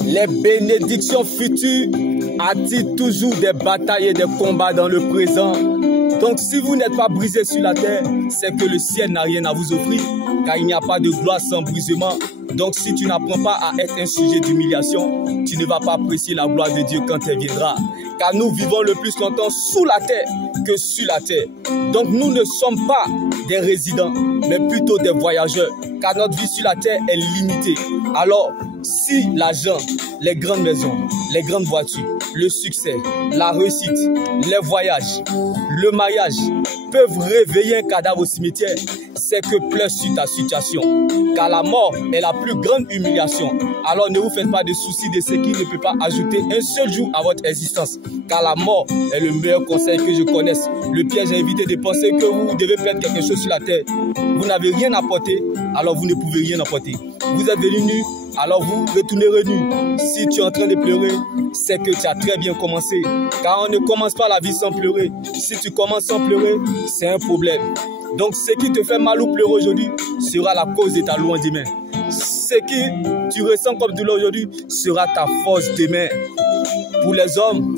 Les bénédictions futures attirent toujours des batailles et des combats dans le présent. Donc si vous n'êtes pas brisé sur la terre, c'est que le ciel n'a rien à vous offrir, car il n'y a pas de gloire sans brisement. Donc si tu n'apprends pas à être un sujet d'humiliation, tu ne vas pas apprécier la gloire de Dieu quand elle viendra. Car nous vivons le plus longtemps sous la terre que sur la terre. Donc nous ne sommes pas des résidents, mais plutôt des voyageurs, car notre vie sur la terre est limitée. Alors, si l'argent, les grandes maisons, les grandes voitures, le succès, la réussite, les voyages, le mariage peuvent réveiller un cadavre au cimetière, c'est que pleure sur ta situation. Car la mort est la plus grande humiliation. Alors ne vous faites pas de soucis de ce qui ne peut pas ajouter un seul jour à votre existence. Car la mort est le meilleur conseil que je connaisse. Le piège est éviter de penser que vous devez perdre quelque chose sur la terre. Vous n'avez rien apporté, alors vous ne pouvez rien apporter. Vous êtes venu nu, alors vous retournerez nu. Si tu es en train de pleurer, c'est que tu as très bien commencé. Car on ne commence pas la vie sans pleurer. Si tu commences sans pleurer, c'est un problème. Donc ce qui te fait mal ou pleurer aujourd'hui sera la cause de ta louange demain. Ce que tu ressens comme douleur aujourd'hui sera ta force demain. Pour les hommes,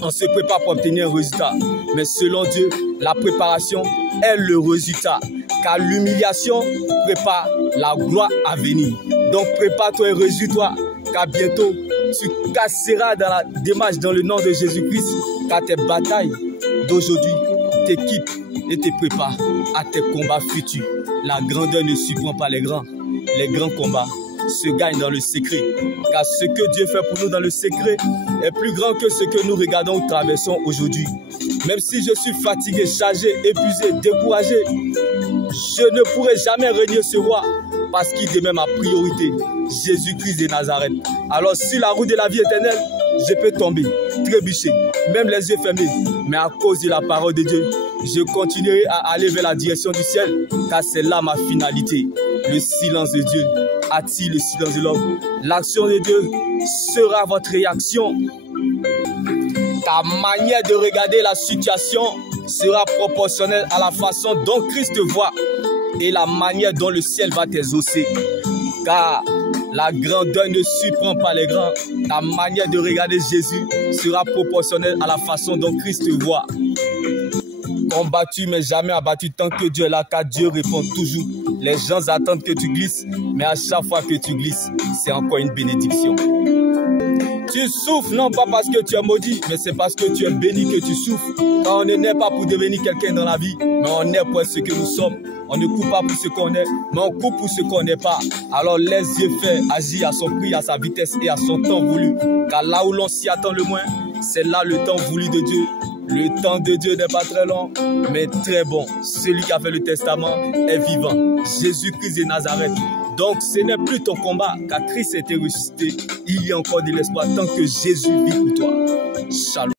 on se prépare pour obtenir un résultat. Mais selon Dieu, la préparation est le résultat. Car l'humiliation prépare la gloire à venir. Donc prépare-toi et réjouis-toi, car bientôt tu casseras dans la démarche dans le nom de Jésus-Christ. Car tes batailles d'aujourd'hui t'équipent et te préparent à tes combats futurs. La grandeur ne surprend pas les grands. Les grands combats se gagnent dans le secret. Car ce que Dieu fait pour nous dans le secret est plus grand que ce que nous regardons ou traversons aujourd'hui. Même si je suis fatigué, chargé, épuisé, découragé, je ne pourrai jamais régner ce roi parce qu'il demeure ma priorité, Jésus-Christ de Nazareth. Alors si la route de la vie éternelle, je peux tomber, trébucher, même les yeux fermés. Mais à cause de la parole de Dieu, je continuerai à aller vers la direction du ciel, car c'est là ma finalité. Le silence de Dieu attire le silence de l'homme. L'action de Dieu sera votre réaction. Ta manière de regarder la situation sera proportionnelle à la façon dont Christ te voit et la manière dont le ciel va t'exaucer. Car la grandeur ne surprend pas les grands. Ta manière de regarder Jésus sera proportionnelle à la façon dont Christ te voit. Combattu mais jamais abattu tant que Dieu est là, car Dieu répond toujours. Les gens attendent que tu glisses, mais à chaque fois que tu glisses, c'est encore une bénédiction. Tu souffres non pas parce que tu es maudit, mais c'est parce que tu es béni que tu souffres. Car on ne naît pas pour devenir quelqu'un dans la vie, mais on naît pour être ce que nous sommes. On ne coupe pas pour ce qu'on est, mais on coupe pour ce qu'on n'est pas. Alors laisse Dieu faire, agir à son prix, à sa vitesse et à son temps voulu. Car là où l'on s'y attend le moins, c'est là le temps voulu de Dieu. Le temps de Dieu n'est pas très long, mais très bon. Celui qui a fait le testament est vivant. Jésus-Christ de Nazareth. Donc ce n'est plus ton combat, car Christ a été ressuscité. Il y a encore de l'espoir tant que Jésus vit pour toi. Shalom.